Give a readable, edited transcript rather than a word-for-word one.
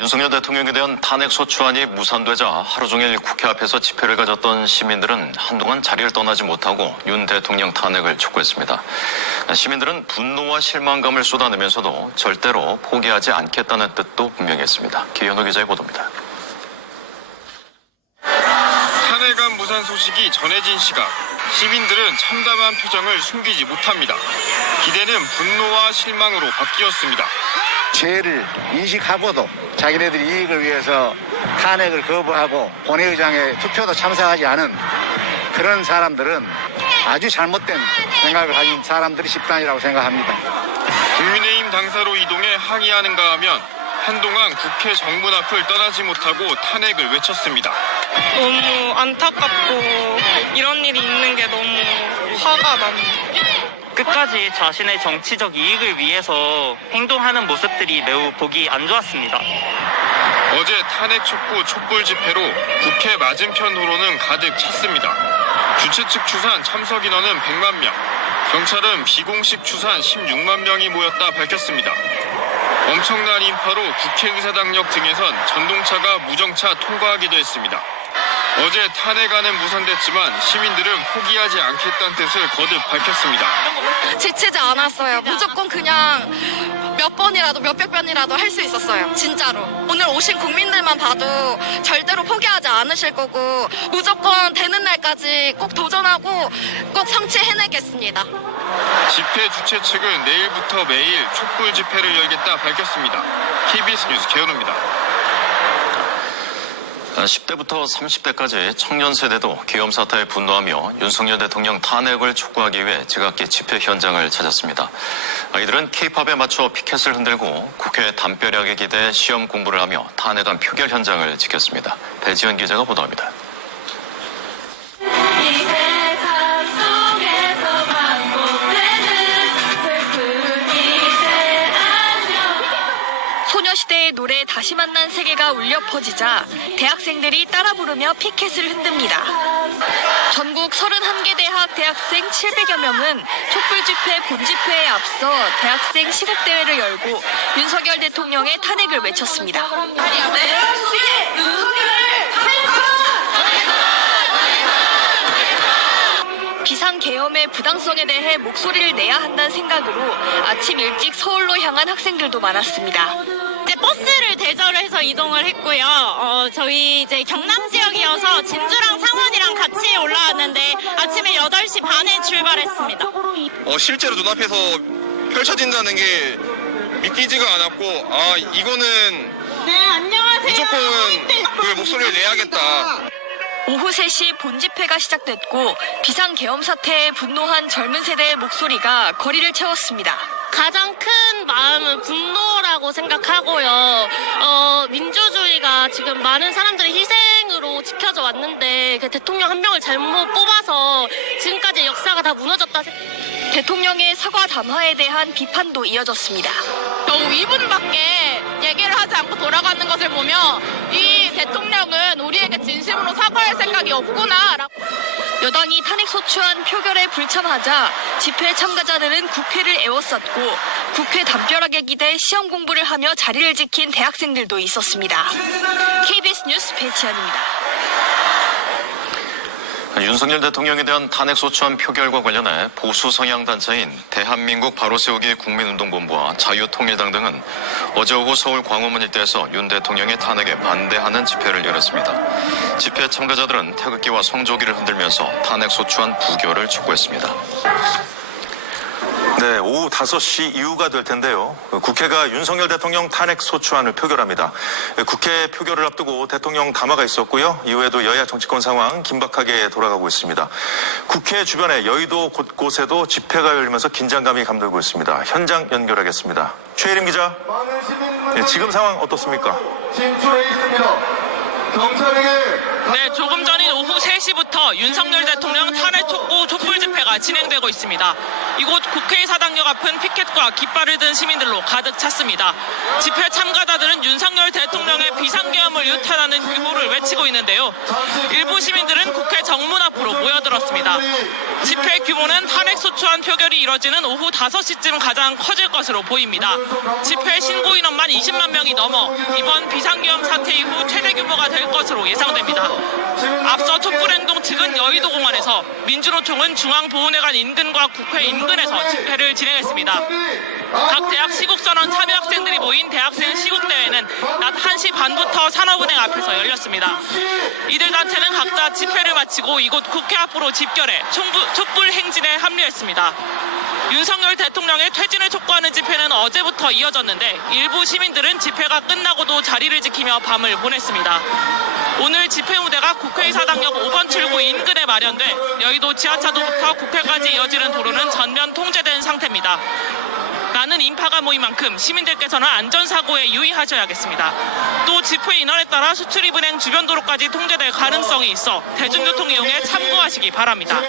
윤석열 대통령에 대한 탄핵 소추안이 무산되자 하루 종일 국회 앞에서 집회를 가졌던 시민들은 한동안 자리를 떠나지 못하고 윤 대통령 탄핵을 촉구했습니다. 시민들은 분노와 실망감을 쏟아내면서도 절대로 포기하지 않겠다는 뜻도 분명히 했습니다. 기현우 기자의 보도입니다. 탄핵안 무산 소식이 전해진 시각, 시민들은 참담한 표정을 숨기지 못합니다. 기대는 분노와 실망으로 바뀌었습니다. 죄를 인식하고도 자기네들이 이익을 위해서 탄핵을 거부하고 본회의장에 투표도 참석하지 않은 그런 사람들은 아주 잘못된 생각을 가진 사람들이 집단이라고 생각합니다. 국민의힘 당사로 이동해 항의하는가 하면 한동안 국회 정문 앞을 떠나지 못하고 탄핵을 외쳤습니다. 너무 안타깝고 이런 일이 있는 게 너무 화가 납니다. 끝까지 자신의 정치적 이익을 위해서 행동하는 모습들이 매우 보기 안 좋았습니다. 어제 탄핵 촉구 촛불 집회로 국회 맞은편 도로는 가득 찼습니다. 주최 측 추산 참석 인원은 100만 명, 경찰은 비공식 추산 16만 명이 모였다 밝혔습니다. 엄청난 인파로 국회의사당역 등에선 전동차가 무정차 통과하기도 했습니다. 어제 탄핵안은 무산됐지만 시민들은 포기하지 않겠다는 뜻을 거듭 밝혔습니다. 지치지 않았어요. 무조건 그냥 몇 번이라도 몇백 번이라도 할 수 있었어요. 진짜로. 오늘 오신 국민들만 봐도 절대로 포기하지 않으실 거고 무조건 되는 날까지 꼭 도전하고 꼭 성취해내겠습니다. 집회 주최 측은 내일부터 매일 촛불 집회를 열겠다 밝혔습니다. KBS 뉴스 개연우입니다. 10대부터 30대까지 청년 세대도 계엄 사태에 분노하며 윤석열 대통령 탄핵을 촉구하기 위해 제각기 집회 현장을 찾았습니다. 이들은 K-팝에 맞춰 피켓을 흔들고 국회 담벼락에 기대 시험 공부를 하며 탄핵안 표결 현장을 지켰습니다. 배지현 기자가 보도합니다. 소녀시대의 노래 다시 만난 세계가 울려 퍼지자 대학생들이 따라 부르며 피켓을 흔듭니다. 전국 31개 대학 대학생 700여 명은 촛불 집회 본집회에 앞서 대학생 시국대회를 열고 윤석열 대통령의 탄핵을 외쳤습니다. 비상계엄의 부당성에 대해 목소리를 내야 한다는 생각으로 아침 일찍 서울로 향한 학생들도 많았습니다. 이제 버스를 대절해서 이동을 했고요. 저희 이제 경남 지역이어서 진주랑 창원이랑 같이 올라왔는데 아침에 8시 반에 출발했습니다. 실제로 눈앞에서 펼쳐진다는 게 믿기지가 않았고, 이거는 무조건 그 목소리를 내야겠다. 오후 3시 본집회가 시작됐고 비상계엄 사태에 분노한 젊은 세대의 목소리가 거리를 채웠습니다. 가장 큰 마음은 분노라고 생각하고요. 민주주의가 지금 많은 사람들의 희생으로 지켜져 왔는데 그 대통령 한 명을 잘못 뽑아서 지금까지 역사가 다 무너졌다. 대통령의 사과 담화에 대한 비판도 이어졌습니다. 너무 2분밖에 얘기를 하지 않고 돌아가는 것을 보며 이 대통령은 우리에게 진심으로 사과할 생각이 없구나. 여당이 탄핵소추안 표결에 불참하자 집회 참가자들은 국회를 에워쌌고 국회 담벼락에 기대 시험 공부를 하며 자리를 지킨 대학생들도 있었습니다. KBS 뉴스 배지현입니다. 윤석열 대통령에 대한 탄핵 소추안 표결과 관련해 보수 성향 단체인 대한민국 바로세우기 국민운동본부와 자유통일당 등은 어제 오후 서울 광화문 일대에서 윤 대통령의 탄핵에 반대하는 집회를 열었습니다. 집회 참가자들은 태극기와 성조기를 흔들면서 탄핵 소추안 부결을 촉구했습니다. 네, 오후 5시 이후가 될 텐데요. 국회가 윤석열 대통령 탄핵 소추안을 표결합니다. 국회 표결을 앞두고 대통령 담화가 있었고요. 이후에도 여야 정치권 상황 긴박하게 돌아가고 있습니다. 국회 주변의 여의도 곳곳에도 집회가 열리면서 긴장감이 감돌고 있습니다. 현장 연결하겠습니다. 최혜림 기자, 지금 상황 어떻습니까? 진출해 있습니다. 경찰에게 네, 조금 전인 오후 3시부터 윤석열 대통령 탄핵 촉구 촛불 집회가 진행되고 있습니다. 이곳 국회의사당역 앞은 피켓과 깃발을 든 시민들로 가득 찼습니다. 집회 참가자들은 윤석열 대통령의 비상계엄을 유탄하는 규모를 외치고 있는데요. 일부 시민들은 국회 정문 앞으로 모여들었습니다. 집회 규모는 탄핵 소추안 표결이 이뤄지는 오후 5시쯤 가장 커질 것으로 보입니다. 집회 신고 인원만 20만 명이 넘어 이번 비상계엄 사태 이후 최대 규모가 될 것으로 예상됩니다. 앞서 촛불행동 측은 여의도공원에서 민주노총은 중앙보훈회관 인근과 국회 인근에서 집회를 진행했습니다. 각 대학 시국선언 참여 학생들이 모인 대학생 시국대회는 낮 1시 반부터 산업은행 앞에서 열렸습니다. 이들 단체는 각자 집회를 마치고 이곳 국회 앞으로 집결해 촛불 행진에 합류했습니다. 윤석열 대통령의 퇴진을 촉구하는 집회는 어제부터 이어졌는데 일부 시민들은 집회가 끝나고도 자리를 지키며 밤을 보냈습니다. 오늘 집회 무대가 국회의사당역 5번 출구 인근에 마련돼 여의도 지하차도부터 국회까지 이어지는 도로는 전면 통제된 상태입니다. 많은 인파가 모인 만큼 시민들께서는 안전사고에 유의하셔야겠습니다. 또 집회 인원에 따라 수출입은행 주변 도로까지 통제될 가능성이 있어 대중교통 이용에 참고하시기 바랍니다.